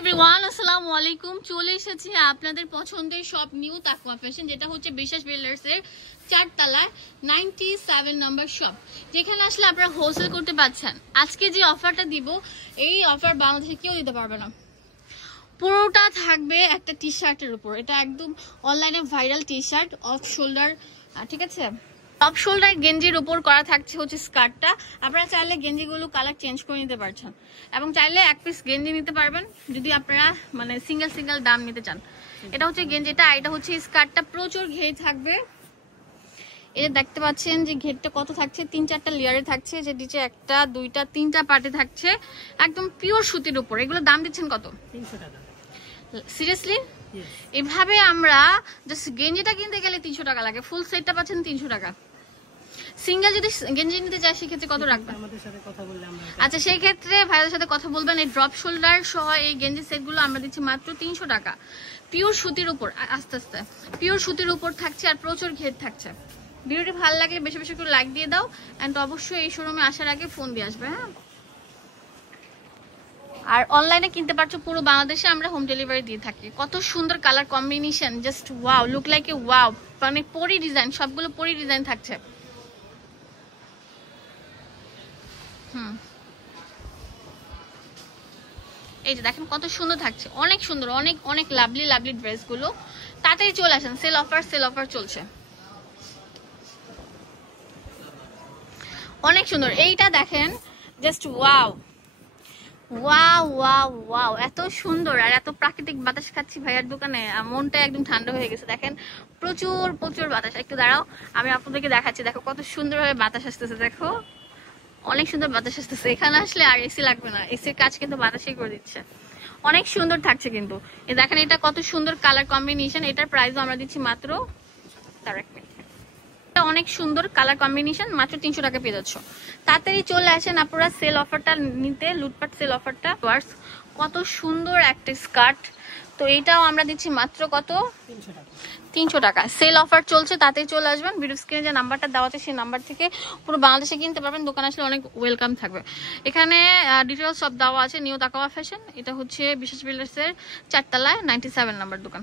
Everyone, আসসালামু আলাইকুম। চলে এসেছি আপনাদের পছন্দের সব নিউ তাকওয়া ফ্যাশন, যেটা হচ্ছে বিশ্বাস বিল্ডার্স এর 4 তলায় 97 নম্বর শপ, যেখানে আসলে আপনারা হোলসেল করতে পারছেন। আজকে যে অফারটা দিব, এই অফার বাংলাদেশে কেউ দিতে পারবে না। পুরোটা থাকবে একটা টি শার্টের উপর। এটা একদম অনলাইনে viral T shirt, off shoulder, ঠিক আছে? অফ শোল্ডার গেঞ্জির উপর করা থাকছে হচ্ছে স্কার্টটা। আপনারা চাইলে গেঞ্জিগুলো কালার চেঞ্জ করে নিতে পারছেন, এবং চাইলে এক পিস গেঞ্জি নিতে পারবেন যদি আপনারা মানে সিঙ্গেল দাম নিতে চান। এটা হচ্ছে গেঞ্জিটা, এটা হচ্ছে স্কার্টটা। প্রচুর ঘের থাকবে। এটা দেখতে পাচ্ছেন যে ঘেরটা কত থাকছে, 3-4টা লেয়ারে থাকছে, যে নিচে 1টা 2টা 3টা পার্টে থাকছে, একদম পিওর সুতির উপর। এগুলো দাম দিচ্ছেন কত? 300 টাকা। সিরিয়াসলি? এভাবে আমরা জাস্ট গেঞ্জিটা কিনতে গেলে 300 টাকা লাগে, ফুল সেটটা পাচ্ছেন 300 টাকা। সিঙ্গেল যদি গেঞ্জি নিতে চাই সেক্ষেত্রে কত রাখবেন? আচ্ছা, সেই ক্ষেত্রে ভাইদের সাথে কথা বলবেন। এই ড্রপ শোল্ডার সহ এই গেঞ্জি সেটগুলো আমরা দিচ্ছি মাত্র 300 টাকা, পিওর সুতির উপর। আস্তে আস্তে পিওর সুতির উপর থাকছে, আর প্রচুর ঘের থাকছে। ভিডিওটি ভালো লাগলে বেশি বেশি করে লাইক দিয়ে দাও, এন্ড অবশ্যই এই শোরুমে আসার আগে ফোন দিয়ে আসবে। হ্যাঁ, আর অনলাইনে কিনতে পারছো পুরো বাংলাদেশে, আমরা হোম ডেলিভারি দিয়ে থাকি। কত সুন্দর colour combination, just wow, look like a wow. মানে পরি ডিজাইন, সবগুলো পরি ডিজাইন থাকছে। এই যে দেখেন কত সুন্দর থাকছে, অনেক সুন্দর, অনেক অনেক লাভলি লাভলি ড্রেসগুলো। তাড়াতাড়ি চলে আসেন, সেল অফার চলছে। অনেক সুন্দর। এইটা দেখেন, just wow wow wow wow, এত সুন্দর আর এত প্রাকৃতিক বাতাস খাচ্ছি ভাইয়ার দোকানে, মনটা একদম ঠান্ডা হয়ে গেছে। দেখেন প্রচুর প্রচুর বাতাস। একটু দাঁড়াও, আমি আপনাদেরকে দেখাচ্ছি। দেখো কত সুন্দরভাবে বাতাস আসতেছে, দেখো অনেক সুন্দর বাতাস আসতেছে। এখানে আসলে আর এসি লাগবে না, এসির কাজ কিন্তু বাতাসই করে দিচ্ছে। অনেক সুন্দর থাকছে কিন্তু। এই দেখেন এটা কত সুন্দর কালার কম্বিনেশন। এটার প্রাইসও আমরা দিচ্ছি মাত্র, অনেক সুন্দর কালার কম্বিনেশন, মাত্র 300 টাকা পেয়ে যাচ্ছ। তাড়াতাড়ি চলে আসেন আপনারা সেল অফারটা নিতে, লুটপাট সেল অফারটা। কত সুন্দর একটা স্কার্ট, তো এইটাও আমরা দিচ্ছি মাত্র কত? 300 টাকা। সেল অফার চলছে, তাতেই চলে আসবেন। ভিডিও স্ক্রিনে যে নাম্বারটা দেওয়া আছে সেই নাম্বার থেকে পুরো বাংলাদেশে কিনতে পারবেন। দোকান আসলে অনেক ওয়েলকাম থাকবে। এখানে ডিটেলস সব দেওয়া আছে। নিউ তাকওয়া ফ্যাশন, এটা হচ্ছে বিশ্বাস বিল্ডার্স এর 4 তলায় 97 নাম্বার দোকান।